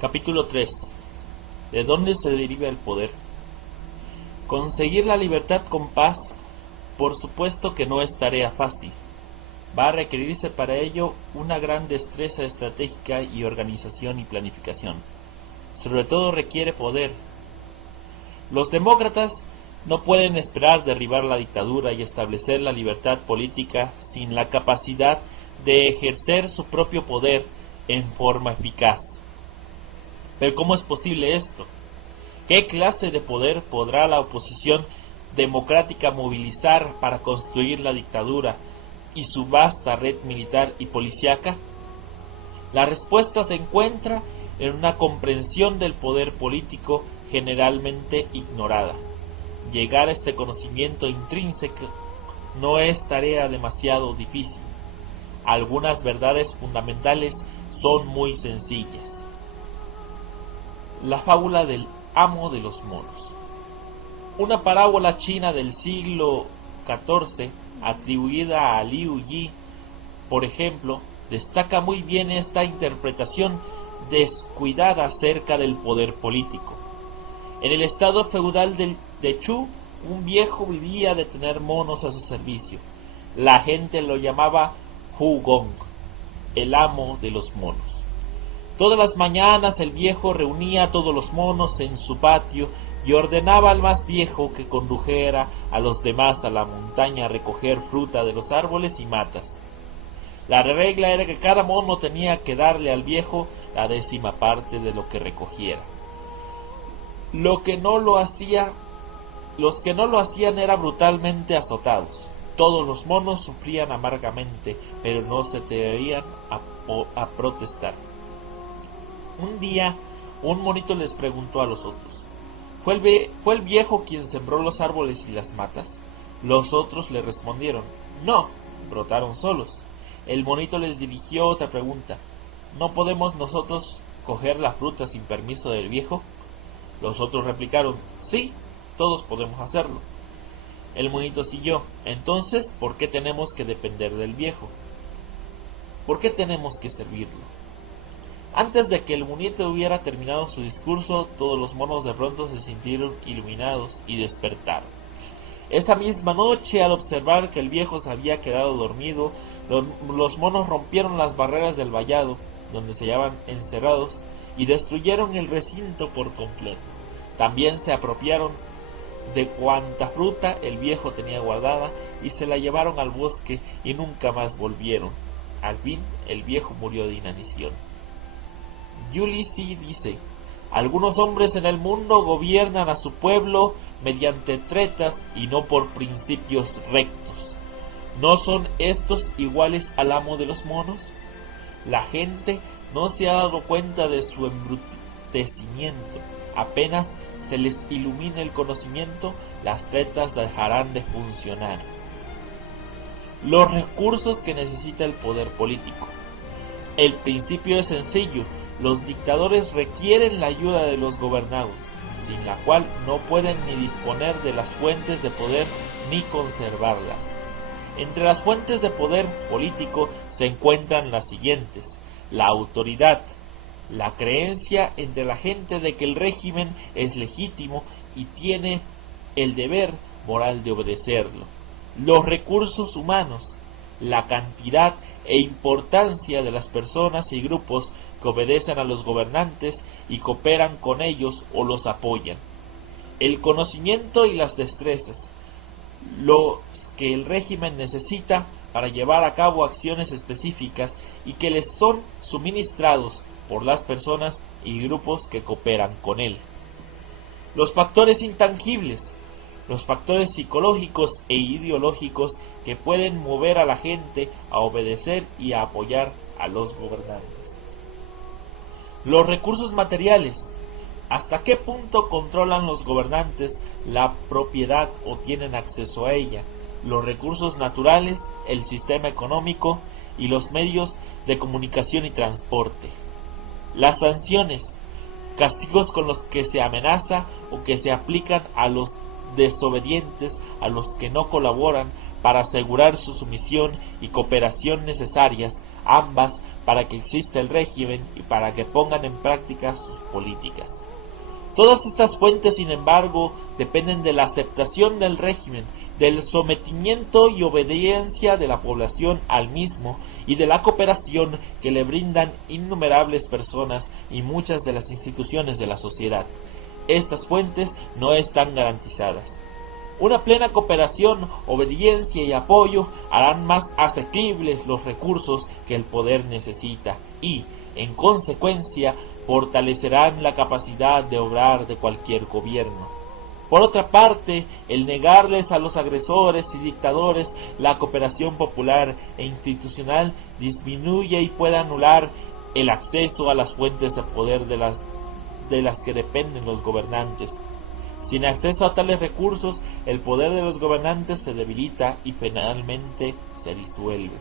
Capítulo 3. ¿De dónde se deriva el poder? Conseguir la libertad con paz, por supuesto que no es tarea fácil. Va a requerirse para ello una gran destreza estratégica y organización y planificación. Sobre todo requiere poder. Los demócratas no pueden esperar derribar la dictadura y establecer la libertad política sin la capacidad de ejercer su propio poder en forma eficaz. Pero ¿cómo es posible esto? ¿Qué clase de poder podrá la oposición democrática movilizar para construir la dictadura y su vasta red militar y policíaca? La respuesta se encuentra en una comprensión del poder político generalmente ignorada. Llegar a este conocimiento intrínseco no es tarea demasiado difícil. Algunas verdades fundamentales son muy sencillas. La fábula del amo de los monos. Una parábola china del siglo XIV, atribuida a Liu Yi, por ejemplo, destaca muy bien esta interpretación descuidada acerca del poder político. En el estado feudal de Chu, un viejo vivía de tener monos a su servicio. La gente lo llamaba Hu Gong, el amo de los monos. Todas las mañanas el viejo reunía a todos los monos en su patio y ordenaba al más viejo que condujera a los demás a la montaña a recoger fruta de los árboles y matas. La regla era que cada mono tenía que darle al viejo la 10ª parte de lo que recogiera. Los que no lo hacían eran brutalmente azotados. Todos los monos sufrían amargamente, pero no se atrevían a protestar. Un día, un monito les preguntó a los otros: ¿Fue el viejo quien sembró los árboles y las matas? Los otros le respondieron: no, brotaron solos. El monito les dirigió otra pregunta: ¿no podemos nosotros coger la fruta sin permiso del viejo? Los otros replicaron: sí, todos podemos hacerlo. El monito siguió: entonces, ¿por qué tenemos que depender del viejo? ¿Por qué tenemos que servirlo? Antes de que el monito hubiera terminado su discurso, todos los monos de pronto se sintieron iluminados y despertaron. Esa misma noche, al observar que el viejo se había quedado dormido, los monos rompieron las barreras del vallado, donde se hallaban encerrados, y destruyeron el recinto por completo. También se apropiaron de cuanta fruta el viejo tenía guardada y se la llevaron al bosque y nunca más volvieron. Al fin, el viejo murió de inanición. Yuli Si dice: algunos hombres en el mundo gobiernan a su pueblo mediante tretas y no por principios rectos. ¿No son estos iguales al amo de los monos? La gente no se ha dado cuenta de su embrutecimiento. Apenas se les ilumine el conocimiento, las tretas dejarán de funcionar. Los recursos que necesita el poder político. El principio es sencillo: los dictadores requieren la ayuda de los gobernados, sin la cual no pueden ni disponer de las fuentes de poder ni conservarlas. Entre las fuentes de poder político se encuentran las siguientes: la autoridad, la creencia entre la gente de que el régimen es legítimo y tiene el deber moral de obedecerlo; los recursos humanos, la cantidad e importancia de las personas y grupos que obedecen a los gobernantes y cooperan con ellos o los apoyan; el conocimiento y las destrezas, los que el régimen necesita para llevar a cabo acciones específicas y que les son suministrados por las personas y grupos que cooperan con él; los factores intangibles, los factores psicológicos e ideológicos que pueden mover a la gente a obedecer y a apoyar a los gobernantes; los recursos materiales, hasta qué punto controlan los gobernantes la propiedad o tienen acceso a ella; los recursos naturales, el sistema económico y los medios de comunicación y transporte; las sanciones, castigos con los que se amenaza o que se aplican a los desobedientes, a los que no colaboran para asegurar su sumisión y cooperación necesarias, ambas para que exista el régimen y para que pongan en práctica sus políticas. Todas estas fuentes, sin embargo, dependen de la aceptación del régimen, del sometimiento y obediencia de la población al mismo y de la cooperación que le brindan innumerables personas y muchas de las instituciones de la sociedad. Estas fuentes no están garantizadas. Una plena cooperación, obediencia y apoyo harán más asequibles los recursos que el poder necesita y, en consecuencia, fortalecerán la capacidad de obrar de cualquier gobierno. Por otra parte, el negarles a los agresores y dictadores la cooperación popular e institucional disminuye y puede anular el acceso a las fuentes de poder de las que dependen los gobernantes. Sin acceso a tales recursos, el poder de los gobernantes se debilita y finalmente se disuelve.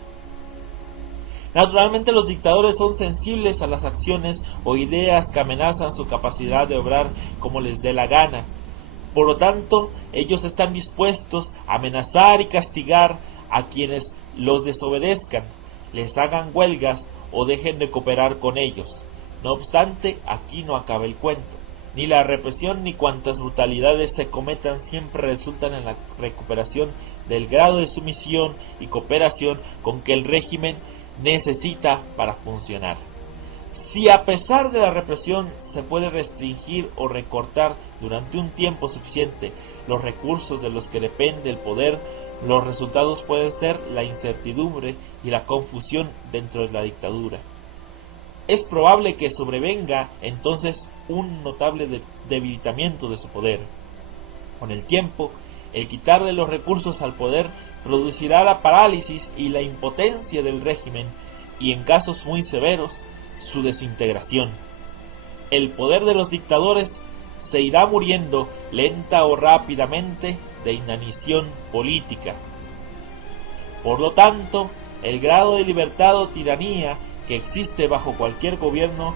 Naturalmente, los dictadores son sensibles a las acciones o ideas que amenazan su capacidad de obrar como les dé la gana. Por lo tanto, ellos están dispuestos a amenazar y castigar a quienes los desobedezcan, les hagan huelgas o dejen de cooperar con ellos. No obstante, aquí no acaba el cuento. Ni la represión ni cuantas brutalidades se cometan siempre resultan en la recuperación del grado de sumisión y cooperación con que el régimen necesita para funcionar. Si a pesar de la represión se puede restringir o recortar durante un tiempo suficiente los recursos de los que depende el poder, los resultados pueden ser la incertidumbre y la confusión dentro de la dictadura. Es probable que sobrevenga entonces un notable debilitamiento de su poder. Con el tiempo, el quitarle los recursos al poder producirá la parálisis y la impotencia del régimen y, en casos muy severos, su desintegración. El poder de los dictadores se irá muriendo lenta o rápidamente de inanición política. Por lo tanto, el grado de libertad o tiranía que existe bajo cualquier gobierno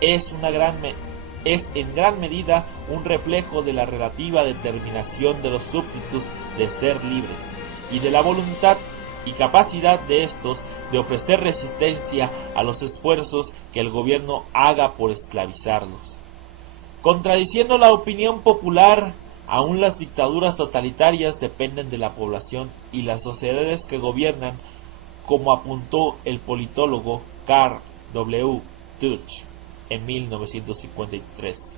es en gran medida un reflejo de la relativa determinación de los súbditos de ser libres y de la voluntad y capacidad de estos de ofrecer resistencia a los esfuerzos que el gobierno haga por esclavizarlos. Contradiciendo la opinión popular, aún las dictaduras totalitarias dependen de la población y las sociedades que gobiernan, como apuntó el politólogo Carl W. Deutsch en 1953.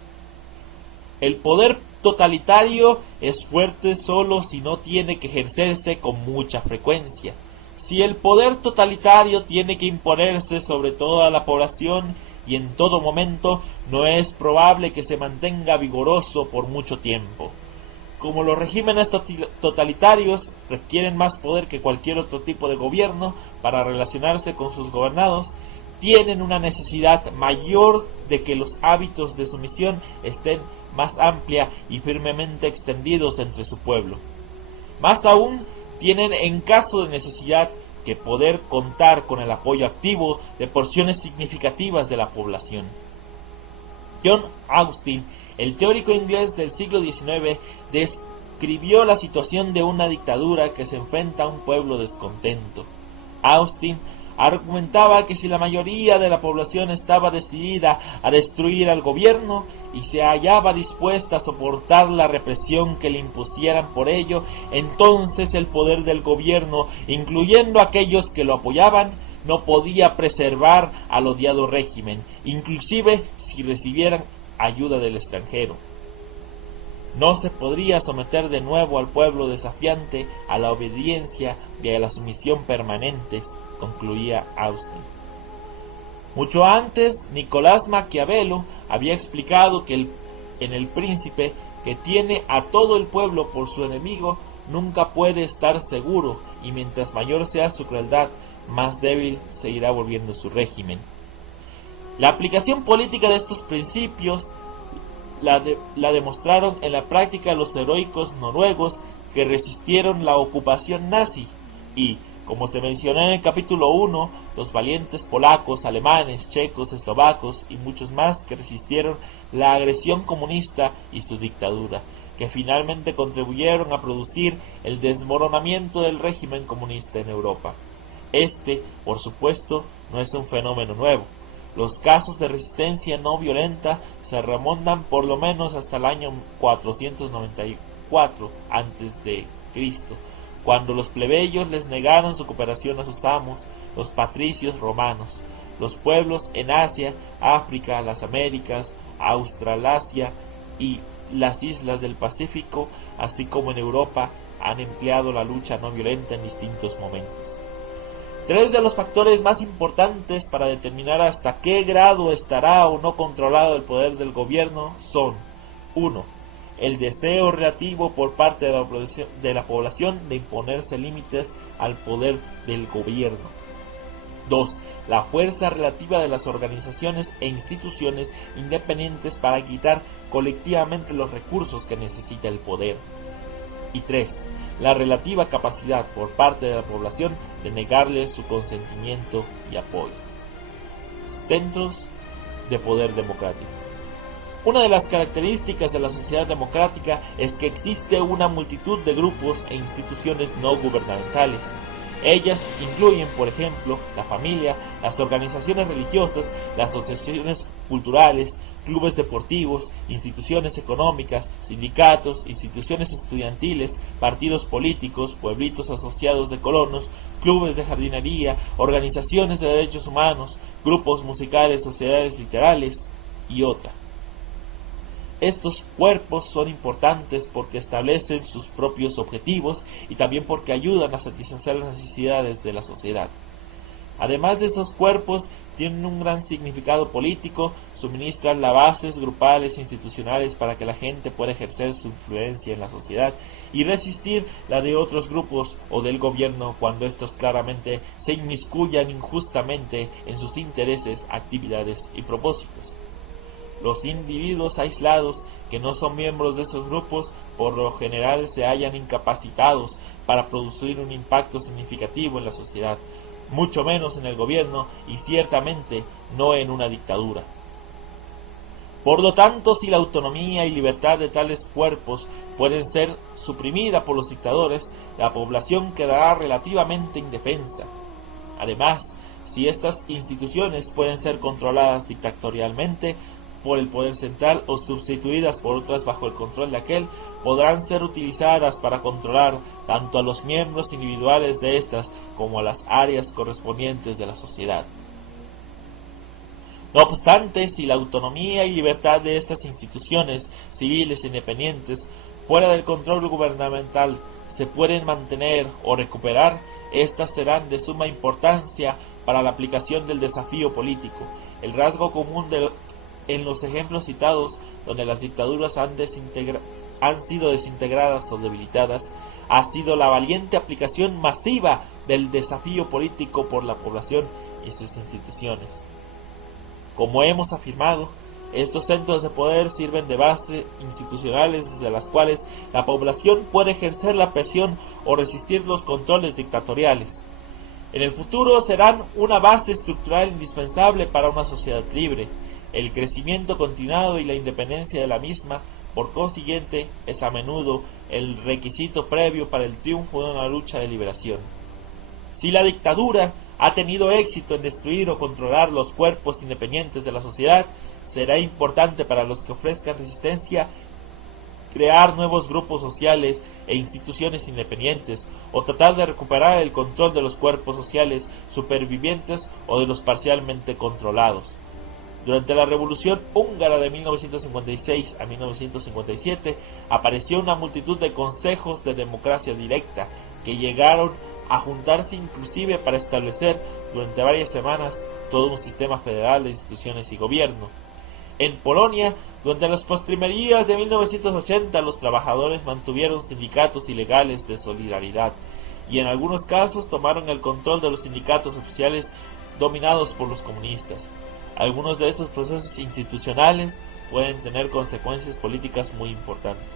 El poder totalitario es fuerte solo si no tiene que ejercerse con mucha frecuencia. Si el poder totalitario tiene que imponerse sobre toda la población y en todo momento, no es probable que se mantenga vigoroso por mucho tiempo. Como los regímenes totalitarios requieren más poder que cualquier otro tipo de gobierno para relacionarse con sus gobernados, tienen una necesidad mayor de que los hábitos de sumisión estén más amplia y firmemente extendidos entre su pueblo. Más aún, tienen en caso de necesidad que poder contar con el apoyo activo de porciones significativas de la población. John Austin, el teórico inglés del siglo XIX, describió la situación de una dictadura que se enfrenta a un pueblo descontento. Austin argumentaba que si la mayoría de la población estaba decidida a destruir al gobierno y se hallaba dispuesta a soportar la represión que le impusieran por ello, entonces el poder del gobierno, incluyendo aquellos que lo apoyaban, no podía preservar al odiado régimen, inclusive si recibieran ayuda del extranjero. No se podría someter de nuevo al pueblo desafiante a la obediencia y a la sumisión permanentes, concluía Austin. Mucho antes, Nicolás Maquiavelo había explicado que en el príncipe que tiene a todo el pueblo por su enemigo nunca puede estar seguro, y mientras mayor sea su crueldad, más débil se irá volviendo su régimen. La aplicación política de estos principios la demostraron en la práctica los heroicos noruegos que resistieron la ocupación nazi y, como se mencionó en el capítulo 1, los valientes polacos, alemanes, checos, eslovacos y muchos más que resistieron la agresión comunista y su dictadura. que finalmente contribuyeron a producir el desmoronamiento del régimen comunista en Europa. Este, por supuesto, no es un fenómeno nuevo. Los casos de resistencia no violenta se remontan por lo menos hasta el año 494 a.C., cuando los plebeyos les negaron su cooperación a sus amos, los patricios romanos. Los pueblos en Asia, África, las Américas, Australasia y las islas del Pacífico, así como en Europa, han empleado la lucha no violenta en distintos momentos. Tres de los factores más importantes para determinar hasta qué grado estará o no controlado el poder del gobierno son: 1. El deseo relativo por parte de la población de imponerse límites al poder del gobierno. 2. La fuerza relativa de las organizaciones e instituciones independientes para quitar colectivamente los recursos que necesita el poder. Y 3. La relativa capacidad por parte de la población de negarle su consentimiento y apoyo. Centros de poder democrático. Una de las características de la sociedad democrática es que existe una multitud de grupos e instituciones no gubernamentales. Ellas incluyen, por ejemplo, la familia, las organizaciones religiosas, las asociaciones culturales, clubes deportivos, instituciones económicas, sindicatos, instituciones estudiantiles, partidos políticos, pueblitos asociados de colonos, clubes de jardinería, organizaciones de derechos humanos, grupos musicales, sociedades literarias y otras. Estos cuerpos son importantes porque establecen sus propios objetivos y también porque ayudan a satisfacer las necesidades de la sociedad. Además de estos cuerpos, tienen un gran significado político, suministran las bases grupales e institucionales para que la gente pueda ejercer su influencia en la sociedad y resistir la de otros grupos o del gobierno cuando estos claramente se inmiscuyan injustamente en sus intereses, actividades y propósitos. Los individuos aislados que no son miembros de esos grupos por lo general se hallan incapacitados para producir un impacto significativo en la sociedad, mucho menos en el gobierno y ciertamente no en una dictadura. Por lo tanto, si la autonomía y libertad de tales cuerpos pueden ser suprimidas por los dictadores, la población quedará relativamente indefensa. Además, si estas instituciones pueden ser controladas dictatorialmente por el poder central o sustituidas por otras bajo el control de aquel, podrán ser utilizadas para controlar tanto a los miembros individuales de estas como a las áreas correspondientes de la sociedad. No obstante, si la autonomía y libertad de estas instituciones civiles independientes fuera del control gubernamental se pueden mantener o recuperar, estas serán de suma importancia para la aplicación del desafío político. El rasgo común en los ejemplos citados, donde las dictaduras han sido desintegradas o debilitadas, ha sido la valiente aplicación masiva del desafío político por la población y sus instituciones. Como hemos afirmado, estos centros de poder sirven de base institucionales desde las cuales la población puede ejercer la presión o resistir los controles dictatoriales. En el futuro serán una base estructural indispensable para una sociedad libre. El crecimiento continuado y la independencia de la misma, por consiguiente, es a menudo el requisito previo para el triunfo de una lucha de liberación. Si la dictadura ha tenido éxito en destruir o controlar los cuerpos independientes de la sociedad, será importante para los que ofrezcan resistencia crear nuevos grupos sociales e instituciones independientes o tratar de recuperar el control de los cuerpos sociales supervivientes o de los parcialmente controlados. Durante la Revolución Húngara de 1956 a 1957 apareció una multitud de consejos de democracia directa que llegaron a juntarse inclusive para establecer durante varias semanas todo un sistema federal de instituciones y gobierno. En Polonia, durante las postrimerías de 1980, los trabajadores mantuvieron sindicatos ilegales de solidaridad y en algunos casos tomaron el control de los sindicatos oficiales dominados por los comunistas. Algunos de estos procesos institucionales pueden tener consecuencias políticas muy importantes.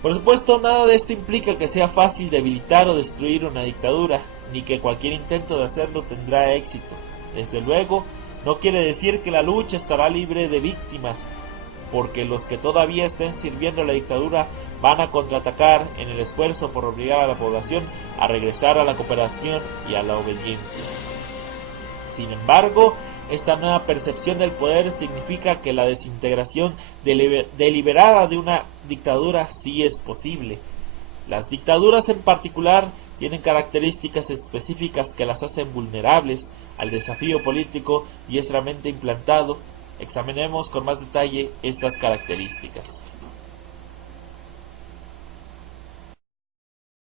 Por supuesto, nada de esto implica que sea fácil debilitar o destruir una dictadura, ni que cualquier intento de hacerlo tendrá éxito. Desde luego, no quiere decir que la lucha estará libre de víctimas. porque los que todavía estén sirviendo a la dictadura van a contraatacar en el esfuerzo por obligar a la población a regresar a la cooperación y a la obediencia. Sin embargo, esta nueva percepción del poder significa que la desintegración deliberada de una dictadura sí es posible. Las dictaduras en particular tienen características específicas que las hacen vulnerables al desafío político diestramente implantado. Examinemos con más detalle estas características.